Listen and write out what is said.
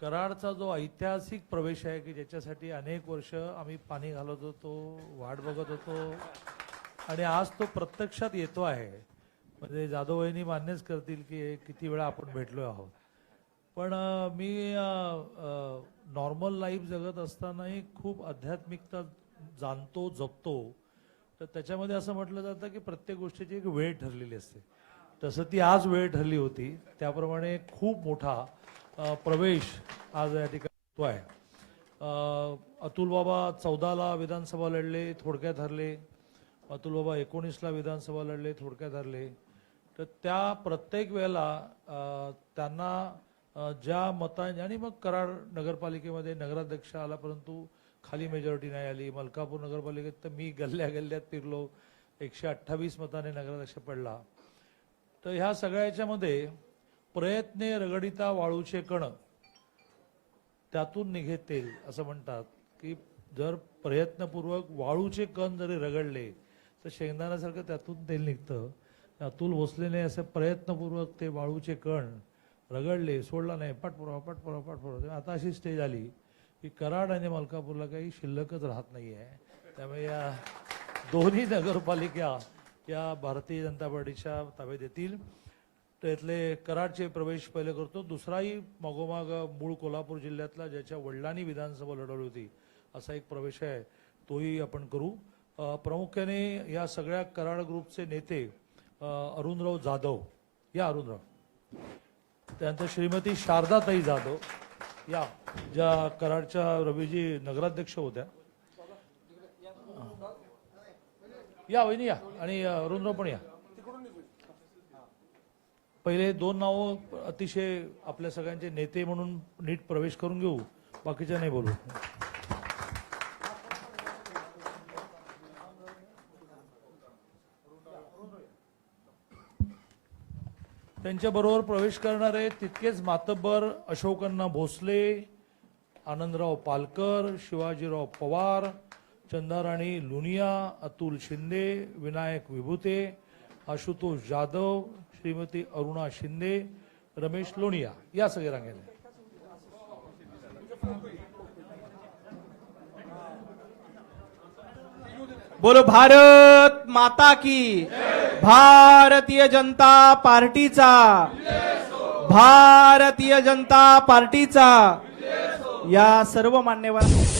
कराडचा जो ऐतिहासिक प्रवेश आहे की ज्याच्यासाठी अनेक वर्ष आम्ही पाणी घालत होतो वाट बघत होतो आणि आज तो प्रत्यक्षात येतो आहे. म्हणजे जाधव वहिनी मान्यच करतील की हे किती वेळा आपण भेटलो आहोत. पण मी नॉर्मल लाईफ जगत असतानाही खूप आध्यात्मिकता जाणतो जपतो. तर त्याच्यामध्ये असं म्हटलं जातं की प्रत्येक गोष्टीची एक वेळ ठरलेली असते. तसं ती आज वेळ ठरली होती. त्याप्रमाणे खूप मोठा प्रवेश आज या ठिकाणी होतो आहे. अतुलबाबा अतुल बाबा चौदाला विधानसभा लढले थोडक्यात हरले. अतुल बाबा एकोणीसला विधानसभा लढले थोडक्यात हरले. तर त्या प्रत्येक वेळेला त्यांना ज्या मतांनी आणि मग कराड नगरपालिकेमध्ये नगराध्यक्ष आला परंतु खाली मेजॉरिटी नाही आली. मलकापूर नगरपालिकेत तर मी गल्ल्या गल्ल्यात फिरलो. एकशे अठ्ठावीस मताने नगराध्यक्ष पडला. तर ह्या सगळ्याच्यामध्ये प्रयत्ने रगडिता वाळूचे कण त्यातून निघे तेल असं म्हणतात की जर प्रयत्नपूर्वक वाळूचे कण जरी रगडले तर शेंगदाण्यासारखं त्यातून तेल निघतं. अतुल भोसलेने असं प्रयत्नपूर्वक ते वाळूचे कण रगडले सोडला नाही पाठपुरावा पाठपुरावा पाठपुरावा आता अशी स्टेज आली की कराड आणि मलकापूरला काही शिल्लकच राहत नाही आहे त्यामुळे या दोन्ही नगरपालिका या भारतीय जनता पार्टीच्या ताब्यात येतील. त्यातले कराडचे प्रवेश पहिले करतो. दुसराही मागोमाग मूळ कोल्हापूर जिल्ह्यातला ज्याच्या वडिलांनी विधानसभा लढवली होती असा एक प्रवेश आहे. तोही आपण करू. प्रामुख्याने या सगळ्या कराड ग्रुपचे नेते अरुणराव जाधव. या अरुणराव. त्यानंतर श्रीमती शारदाताई जाधव. या ज्या कराडच्या रवीजी नगराध्यक्ष होत्या. या वहिनी या. आणि अरुणराव पण या. पहिले दोन नावं अतिशय आपल्या सगळ्यांचे नेते म्हणून नीट प्रवेश करून घेऊ. बाकीच्या नाही बोलू. त्यांच्या बरोबर प्रवेश करणारे तितकेच मातब्बर अशोकन्ना भोसले आनंदराव पालकर शिवाजीराव पवार चंदाराणी लुनिया अतुल शिंदे विनायक विभूते आशुतोष जाधव श्रीमती अरुणा शिंदे रमेश लोणिया या सगळ्या रांगेने बोलो भारत माता की भारतीय जनता पार्टीचा भारतीय जनता पार्टीचा या सर्व मान्यवर